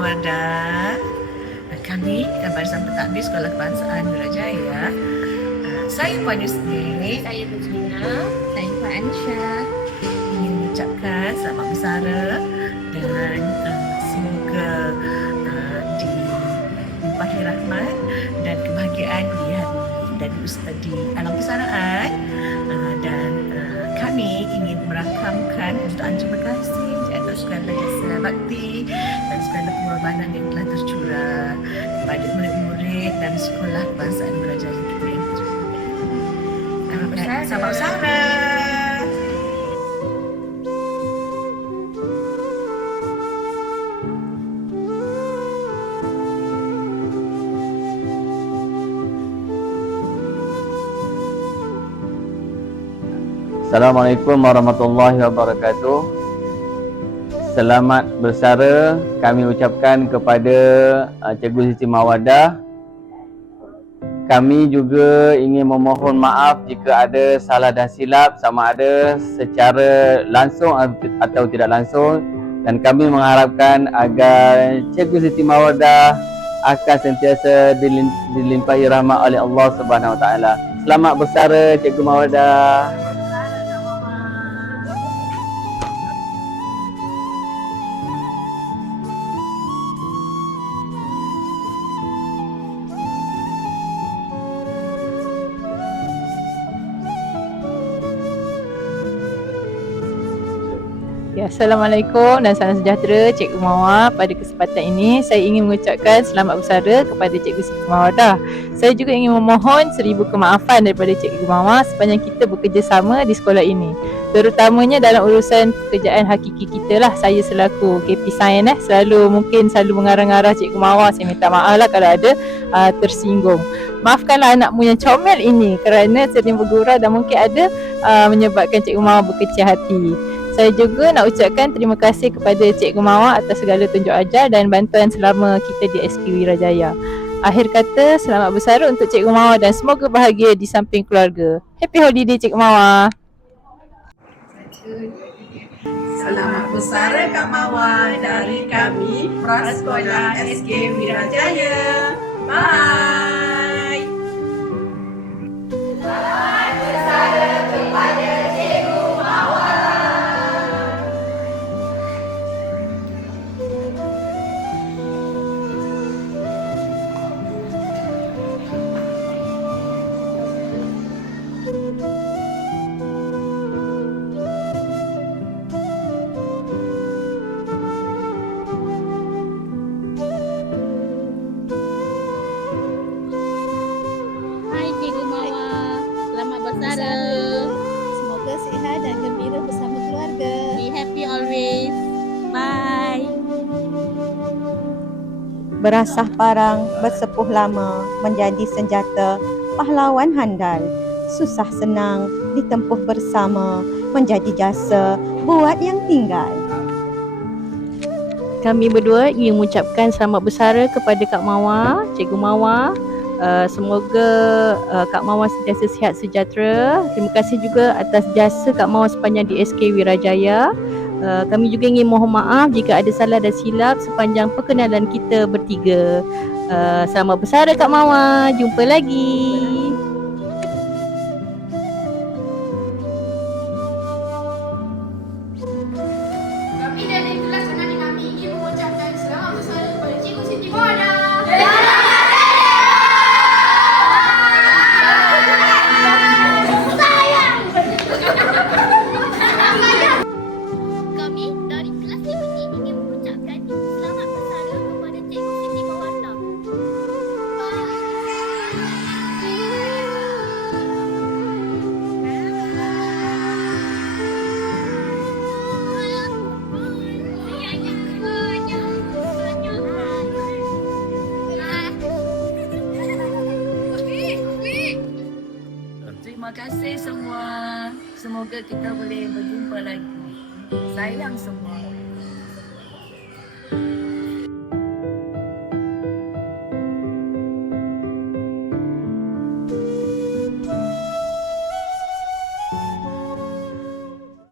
Mawadah. Kami Barisan Pentadbir Sekolah Kebangsaan Wirajaya. Saya Puan Yusni. Saya Bujina. Saya Puan Anisha. Ingin mengucapkan selamat bersara dan semoga dilimpahi rahmat dan kebahagiaan di alam persaraan, dan kami ingin merakamkan jutaan terima kasih di atas segala jasa bakti dan segala pengorbanan yang telah tercurah kepada murid-murid dan sekolah kebangsaan Wirajaya kita yang terhormat. Selamat bersara. Assalamualaikum warahmatullahi wabarakatuh. Selamat bersara kami ucapkan kepada Cikgu Siti Mawadah. Kami juga ingin memohon maaf jika ada salah dan silap, sama ada secara langsung atau tidak langsung, dan kami mengharapkan agar Cikgu Siti Mawadah akan sentiasa dilimpahi rahmat oleh Allah Subhanahu Wa Taala. Selamat bersara Cikgu Mawadah. Ya, Assalamualaikum dan salam sejahtera Cikgu Mawar. Pada kesempatan ini saya ingin mengucapkan selamat bersara kepada Cikgu Siti Mawadah. Saya juga ingin memohon 1000 kemaafan daripada Cikgu Mawar sepanjang kita bekerjasama di sekolah ini, terutamanya dalam urusan pekerjaan hakiki kita lah. Saya selaku KP Sains selalu mengarah-ngarah Cikgu Mawar. Saya minta maaf lah kalau ada tersinggung. Maafkanlah anakmu yang comel ini kerana sering bergurau dan mungkin ada menyebabkan Cikgu Mawar berkecil hati. Saya juga nak ucapkan terima kasih kepada Cikgu Mawar atas segala tunjuk ajar dan bantuan selama kita di SK Wirajaya. Akhir kata, selamat bersara untuk Cikgu Mawar dan semoga bahagia di samping keluarga. Happy holiday Cikgu Mawar. Selamat bersara Kak Mawar dari kami Prasekolah SK Wirajaya. Bye. Selamat bersara kepada Cikgu Mawar. Bersara. Semoga sihat dan gembira bersama keluarga. Be happy always. Bye. Berasah parang bersepuh lama menjadi senjata pahlawan handal. Susah senang ditempuh bersama menjadi jasa buat yang tinggal. Kami berdua ingin mengucapkan selamat bersara kepada Kak Mawar, Cikgu Mawar. Semoga Kak Mawar sentiasa sihat sejahtera. Terima kasih juga atas jasa Kak Mawar sepanjang di SK Wirajaya. Kami juga ingin mohon maaf jika ada salah dan silap sepanjang perkenalan kita bertiga. Selamat bersara Kak Mawar. Jumpa lagi. Kami dari kelas anak kami ingin mengucapkan selamat bersara kepada Cikgu Siti Mawadah. Kami dari kelas 5 ingin mengucapkan selamat bersara kepada Cikgu Siti Mawadah. Terima kasih semua. Semoga kita boleh berjumpa lagi. Sayang semua.